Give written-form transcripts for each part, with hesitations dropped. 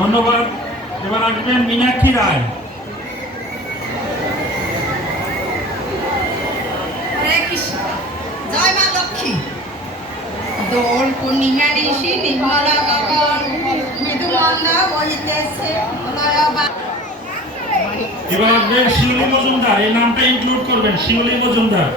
ধন্যবাদ। এবার আসবেন মীনাক্ষী রায়। জয় মা লক্ষ্মী। দোল পূর্ণিমা নিশি নির্মলা গগন মৃদু মন্দ বহিতেছে। এবার আসবেন শিউলি মজুমদার। এই নামটা ইনক্লুড করবেন, শিউলি মজুমদার।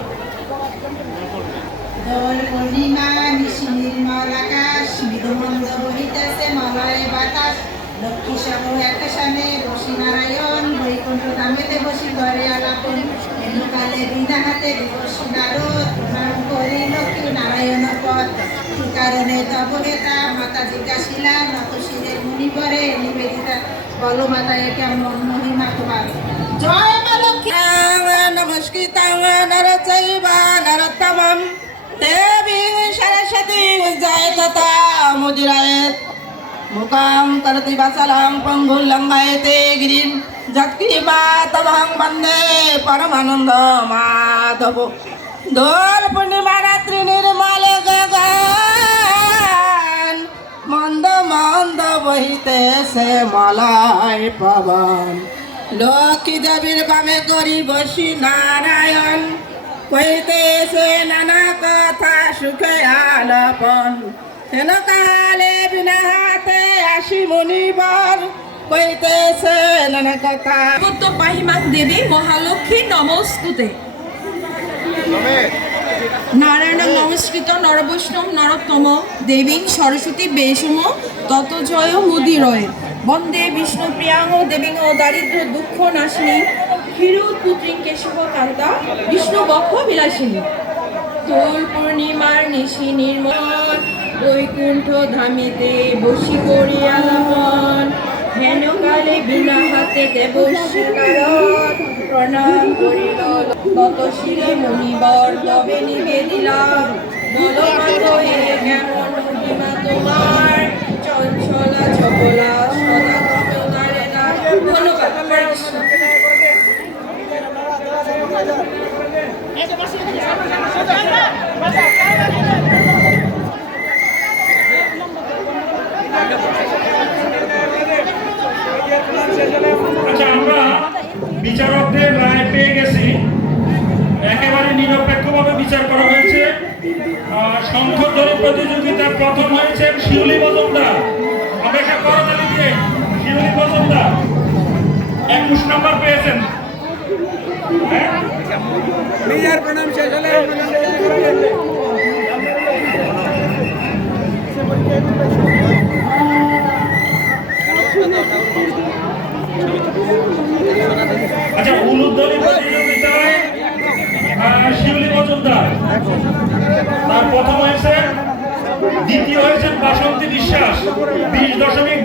দোল পূর্ণিমা নিশি নির্মল আকাশ মৃদু মন্দ বহিতেছে মলয় বাতাস। লক্ষ্মী সহ একসানে বসি নারায়ণ বৈকুণ্ঠ ধামেতে বসি ঘরে আলাপন। এনুকালে বিনা হাতে বসি নারদ প্রণাম করি লক্ষ্মী নারায়ণ পথ। কি কারণে তব হেতা মাতা জিজ্ঞাসিলা নত শিরের মুনি পরে নিবেদিতা। বলো মাতা এ কেমন মহিমা তোমার। জয় মা লক্ষ্মী। নমস্কৃতাং নরচৈবা নরোত্তমম দেবী সরস্বতী জয়ততা মুদিরায়েৎ। মুকাম করতি বাসালাম পঙ্গুল লঙ্ঘয়তে গিরিম যৎকৃপা তমহং বন্দে পরমানন্দ মাধব। দোল পূর্ণিমা রাত্রি নির্মল গগন মন্দ মন্দ বহিতেছে মলয় পবন। লক্ষ্মী দেবীর বামে করি বসি নারায়ণ কইতেছে নানা কথা সুখে আলাপন। হেন কালে বিনা হাতে আসি মুনিবর কইতেছে নানা কথা। পাহিমাং দেবী মহালক্ষ্মী নমস্তুতে। নারায়ণ নমস্কৃত নরবৈষ্ণব নরোত্তম দেবী সরস্বতী বেশম তত জয় মুদিরয়। বন্দে বিষ্ণুপ্রিয়াং দেবীং দারিদ্র দুঃখ নাশিনী ক্ষীরোৎপুত্রীং কেশব কান্তা বিষ্ণু বক্ষ বিলাসিনী। দোল পূর্ণিমার নিশি নির্মল বৈকুণ্ঠ ধামেতে বসি করি আলাপন। হেন কালে বিনা হাতে দেবশ্রী নারদ প্রণাম করিল তত শিরে মুনিবর তবে নিবেদিলা। বলো মাতো এ কেমন মহিমা তোমার চঞ্চলা চপলা সদা তবে না। ধন্যবাদ। আচ্ছা, আমরা বিচারকদের রায় পেয়ে গেছি। একেবারে নিরপেক্ষভাবে বিচার করা হয়েছে। শঙ্খধ্বনি প্রতিযোগিতার প্রথম হয়েছেন শিউলি মজুমদার। অপেক্ষা করতালি দিয়ে শিউলি মজুমদার 21 নম্বর পেয়েছেন। প্রণাম শেষ হলে আচ্ছা, উলুধ্বনি প্রতিযোগিতায় শিউলি মজুমদার তার প্রথম হয়েছে, দ্বিতীয় হয়েছেন বাসন্তী বিশ্বাস 20.2